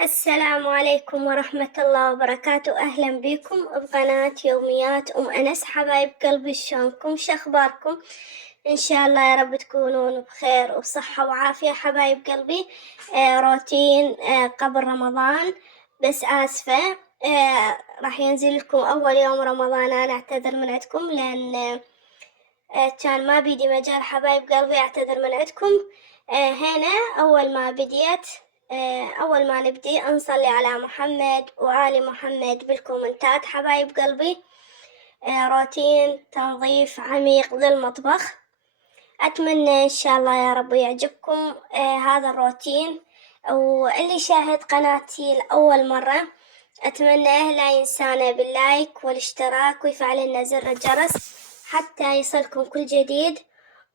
السلام عليكم ورحمة الله وبركاته. أهلا بكم بقناة يوميات أم أنس. حبايب قلبي، شلونكم؟ شخباركم؟ إن شاء الله يا رب تكونون بخير وصحة وعافية. حبايب قلبي، روتين قبل رمضان، بس آسفة راح ينزل لكم أول يوم رمضان. أنا أعتذر من عندكم لأن كان ما بيدي مجال. حبايب قلبي أعتذر من عندكم. هنا أول ما نبدي نصلي على محمد وآل محمد بالكومنتات. حبايب قلبي، روتين تنظيف عميق للمطبخ. أتمنى إن شاء الله يا رب يعجبكم هذا الروتين. واللي شاهد قناتي لأول مرة أتمنى لا ينسانا باللايك والاشتراك ويفعل لنا زر الجرس حتى يصلكم كل جديد.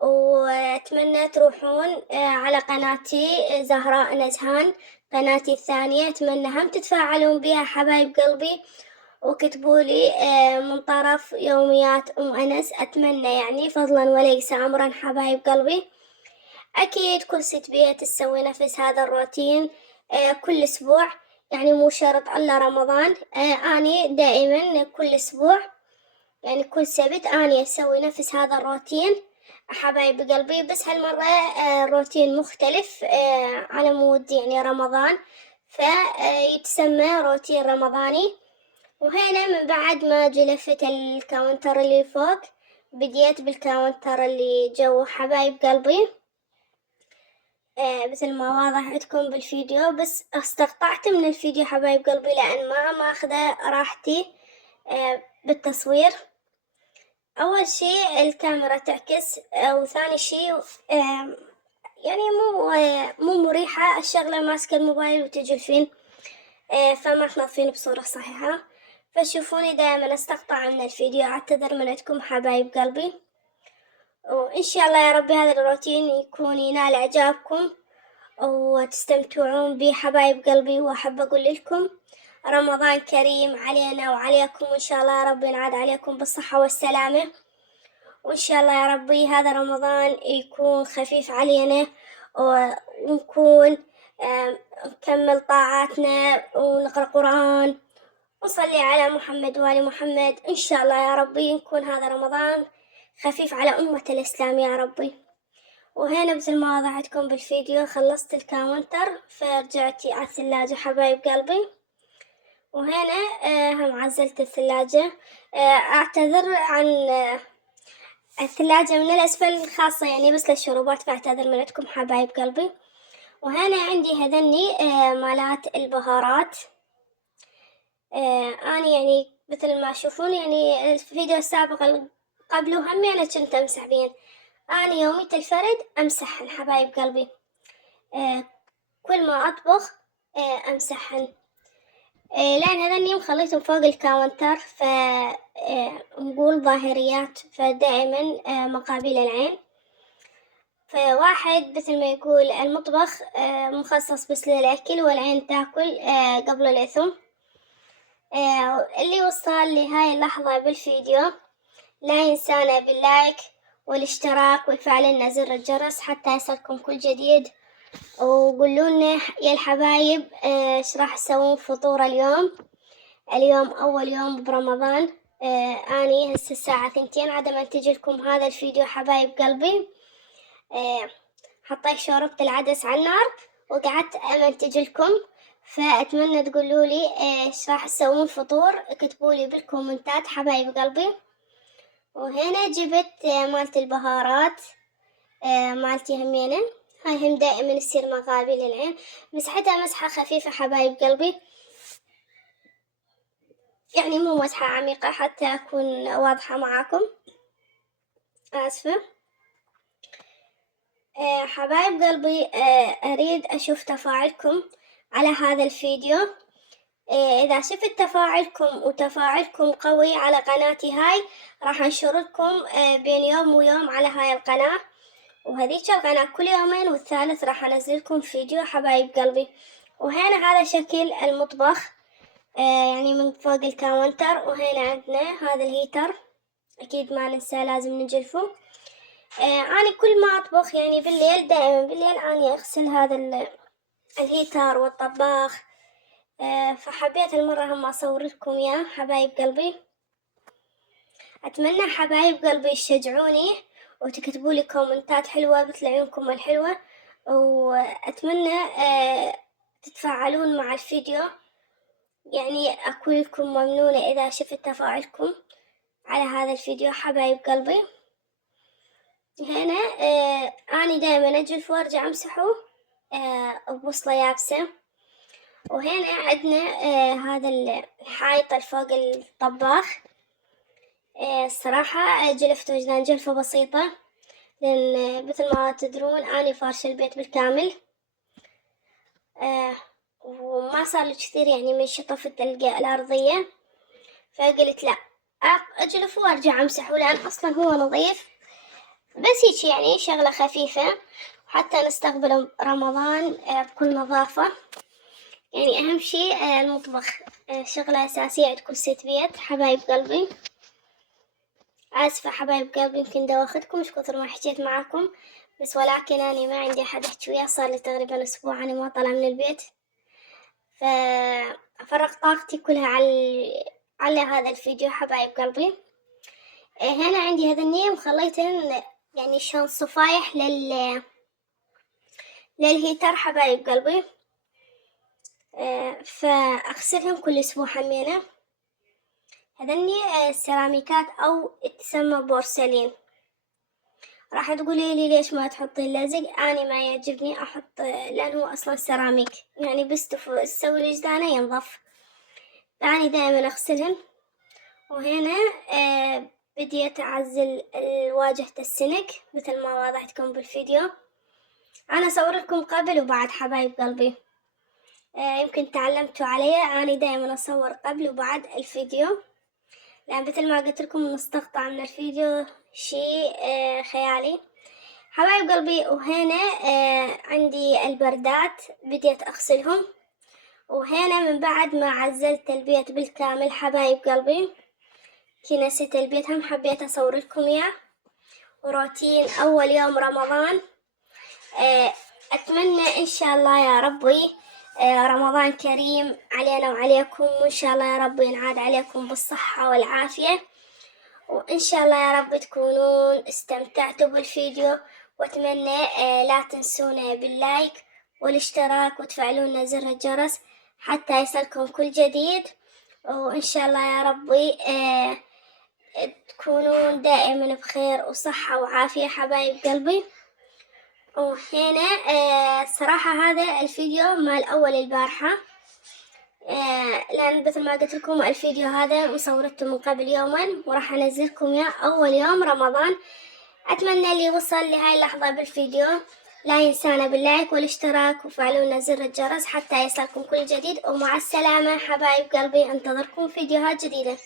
وأتمنى تروحون على قناتي زهراء نزهان، قناتي الثانية، أتمنى هم تتفاعلون بها حبايب قلبي وكتبوا لي من طرف يوميات أم أنس. أتمنى يعني فضلا وليس أمرا حبايب قلبي. أكيد كل ست بيت تسوي نفس هذا الروتين كل أسبوع، يعني مو شرط إلا رمضان. أني دائما كل أسبوع، يعني كل سبت أني أسوي نفس هذا الروتين حبايب قلبي. بس هالمرة روتين مختلف على مود يعني رمضان، فيتسمى روتين رمضاني. وهنا من بعد ما جلفت الكاونتر اللي فوق بديت بالكاونتر اللي جو حبايب قلبي. مثل ما واضح عندكم بالفيديو، بس استقطعت من الفيديو حبايب قلبي لأن ما ماخذة راحتي بالتصوير. أول شي الكاميرا تعكس، وثاني شي يعني مو مريحة الشغلة ماسكة الموبايل وتجلفين، فما تنظفين بصورة صحيحة. فشوفوني دائما استقطع من الفيديو. أعتذر من عندكم حبايب قلبي، وإن شاء الله يا ربي هذا الروتين يكون ينال إعجابكم وتستمتعون به حبايب قلبي. وأحب أقول لكم رمضان كريم علينا وعليكم، وإن شاء الله يا رب ينعاد عليكم بالصحة والسلامة. وإن شاء الله يا ربي هذا رمضان يكون خفيف علينا ونكون نكمل طاعاتنا ونقرأ قرآن ونصلي على محمد وآل محمد. إن شاء الله يا ربي نكون هذا رمضان خفيف على أمة الإسلام يا ربي. وهنا مثل ما وضحتكم بالفيديو خلصت الكاونتر فرجعت على الثلاجة حبايب قلبي. وهنا هم عزلت الثلاجة. أعتذر عن الثلاجة من الأسفل خاصة يعني بس للشروبات، فأعتذر من عندكم حبايب قلبي. وهنا عندي هذني مالات البهارات. أنا يعني مثل ما تشوفون يعني الفيديو السابق قبله هم يعني كنت أمسح بين. أنا يومية الفرد أمسحهن حبايب قلبي، كل ما أطبخ أمسحهن، لأن هذني مخليتهم فوق الكاونتر نقول ظاهريات، فدائما مقابل العين. فواحد مثل ما يقول المطبخ مخصص بس للأكل والعين تاكل قبل الإثم. اللي وصل لهاي اللحظة بالفيديو لا ينسانا باللايك والاشتراك ويفعل لنا زر الجرس حتى يصلكم كل جديد. وقولوا لنا يا الحبايب ايش راح تسوون فطور اليوم أول يوم برمضان. أني هسه الساعة 2 عدم أنتج لكم هذا الفيديو حبايب قلبي. حطيت شوربة العدس على النار وقعدت أمنتج لكم، فأتمنى تقولوا لي ايش راح تسوون فطور، اكتبوا لي بالكومنتات حبايب قلبي. وهنا جبت مالت البهارات مالتي همينة، هاي هم دائما تصير مقابل العين، مسحتها مسحة خفيفة حبايب قلبي، يعني مو مسحة عميقة حتى أكون واضحة معاكم، آسفة. حبايب قلبي، أريد أشوف تفاعلكم على هذا الفيديو. إذا شفت تفاعلكم وتفاعلكم قوي على قناتي هاي راح أنشر لكم بين يوم ويوم على هاي القناة، وهذيك القناة كل يومين، والثالث راح أنزلكم فيديو حبايب قلبي. وهنا هذا شكل المطبخ يعني من فوق الكاونتر. وهنا عندنا هذا الهيتر، أكيد ما ننسى لازم نجلفه. أنا كل ما أطبخ يعني بالليل، دائما بالليل أنا أغسل هذا الهيتر والطباخ فحبيت المرة هم أصور لكم إياه حبايب قلبي. أتمنى حبايب قلبي تشجعوني وتكتبوا لي كومنتات حلوة مثل عيونكم الحلوة، وأتمنى تتفاعلون مع الفيديو، يعني أكون لكم ممنونة إذا شفت تفاعلكم على هذا الفيديو حبايب قلبي. هنا أنا دائما أجلف وأرجع أمسحه بوصلة يابسة. وهنا عندنا هذا الحائط الفوق الطباخ. الصراحة جلفته وجدان جلفة بسيطة، لأن مثل ما تدرون أنا فارشة البيت بالكامل، وما صار لي كثير يعني من شطف الأرضية، فقلت لا أجلف وأرجع أمسحه لأن أصلا هو نظيف، بس هيك يعني شغلة خفيفة حتى نستقبل رمضان بكل نظافة. يعني أهم شيء المطبخ شغلة أساسية عند كل ست بيت حبايب قلبي. آسفة حبايب قلبي يمكن دوختكم مش كثر ما حكيت معاكم، بس ولكن أنا ما عندي أحد أحكي وياه، صار لي تقريبا أسبوع أنا ما طلع من البيت، فأفرغ طاقتي كلها على هذا الفيديو حبايب قلبي. هنا عندي هذا النيم خليتهن يعني شلون صفايح للهيتر حبايب قلبي، فأغسلهم كل أسبوع همينة. هذني سيراميكات أو تسمى بورسلين. راح تقولي لي ليش ما تحطين لزق؟ أنا ما يعجبني أحط لأنه أصلا سيراميك يعني بس تسوي الجدانة ينظف، فأنا دائما أغسلهم. وهنا بديت أعزل واجهة السنك مثل ما وضحتكم بالفيديو. أنا أصور لكم قبل وبعد حبايب قلبي، يمكن تعلمتوا علي، أنا دائما أصور قبل وبعد الفيديو، لأن مثل ما قلت لكم نستقطع من الفيديو شيء خيالي حبايب قلبي. وهنا عندي البردات بديت أغسلهم. وهنا من بعد ما عزلت البيت بالكامل حبايب قلبي كنست البيت هم حبيت أصور لكم إياه. وروتين أول يوم رمضان، أتمنى إن شاء الله يا ربي رمضان كريم علينا وعليكم، وإن شاء الله يا رب ينعاد عليكم بالصحة والعافية، وإن شاء الله يا رب تكونون استمتعتوا بالفيديو. وأتمنى لا تنسونا باللايك والاشتراك وتفعلون زر الجرس حتى يصلكم كل جديد. وإن شاء الله يا ربي تكونون دائما بخير وصحة وعافية حبايب قلبي. وهنا صراحة هذا الفيديو مال أول البارحة، لأن مثل ما قلت لكم الفيديو هذا مصورته من قبل يوما وراح أنزلكم إياه أول يوم رمضان. أتمنى اللي وصل لهاي اللحظة بالفيديو لا ينسانا باللايك والاشتراك وفعلونا زر الجرس حتى يصلكم كل جديد. ومع السلامة حبايب قلبي، انتظركم فيديوهات جديدة.